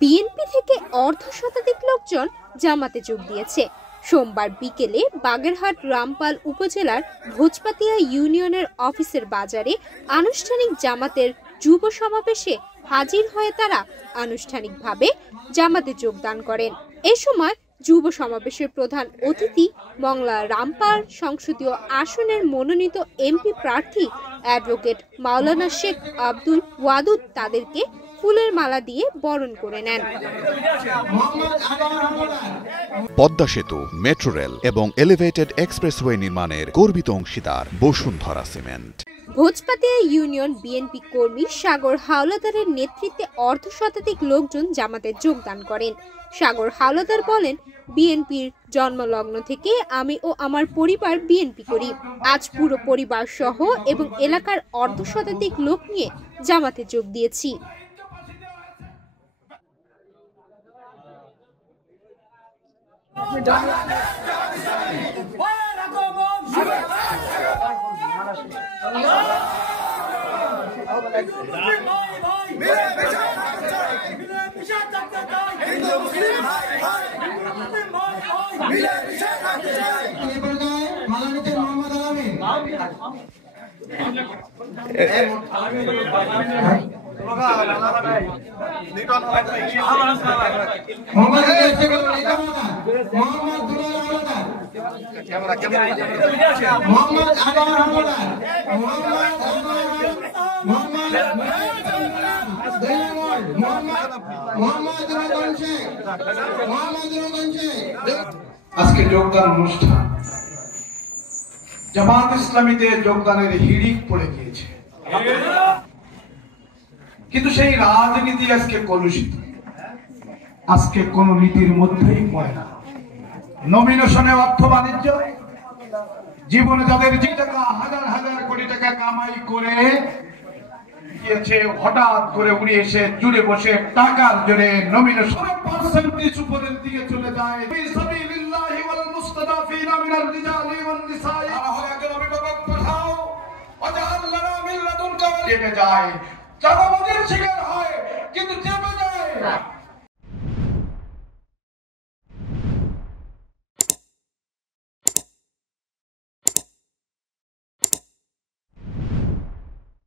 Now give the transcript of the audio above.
BNP থেকে অর্ধশতাধিক লোকজন জামাতে যোগ দিয়েছে। সোমবার বিকেলে বাগেরহাট রামপাল উপজেলার ভোজপাতিয়া ইউনিয়নের অফিসের বাজারে আনুষ্ঠানিক জামাতের যুব সমাবেশে হাজির হয়ে তারা আনুষ্ঠানিকভাবে জামাতে যোগদান করেন। এ সময় যুব সমাবেশের প্রধান অতিথি মংলা রামপাল সংসদীয় আসনের মনোনীত এমপি প্রার্থী অ্যাডভোকেট মাওলানা শেখ আব্দুল ওয়াদুদ তাদেরকে ফুলের মালা দিয়ে বরণ করে নেন। পদ্মা সেতু, মেট্রো রেল এবং এলিভেটেড এক্সপ্রেসওয়ে নির্মাণের গর্বিত অংশীদার Bashundhara cement. Bhojpatia union BNP কর্মী সাগর হাওলাদারের নেতৃত্বে অর্ধশতাধিক লোকজন জামাতে যোগদান করেন। সাগর হাওলাদার বলেন, বিএনপির জন্মলগ্ন থেকে আমি ও আমার পরিবার বিএনপি করি। আজ পুরো পরিবার সহ এবং এলাকার অর্ধশতাধিক লোক নিয়ে জামাতে যোগ দিয়েছি। আজকে যোগদান অনুষ্ঠান জামাত ইসলামীতে যোগদানের হিড়িক পড়ে গিয়েছে, কিন্তু সেই রাজনীতি আজকে কলুষিত। আজকে কোন নীতির মধ্যেই পড়ে না। নমিনেশনে অর্থ বাণিজ্য, জীবনে যাদের যে টাকা হাজার হাজার কোটি টাকা কামাই করে গিয়েছে, হঠাৎ করে উড়ে এসে জুড়ে বসে টাকার জোরে নমিনেশন পার্সেন্টেজ উপরের দিকে চলে যায়। শিকার হয় কিন্তু চেপে যায়।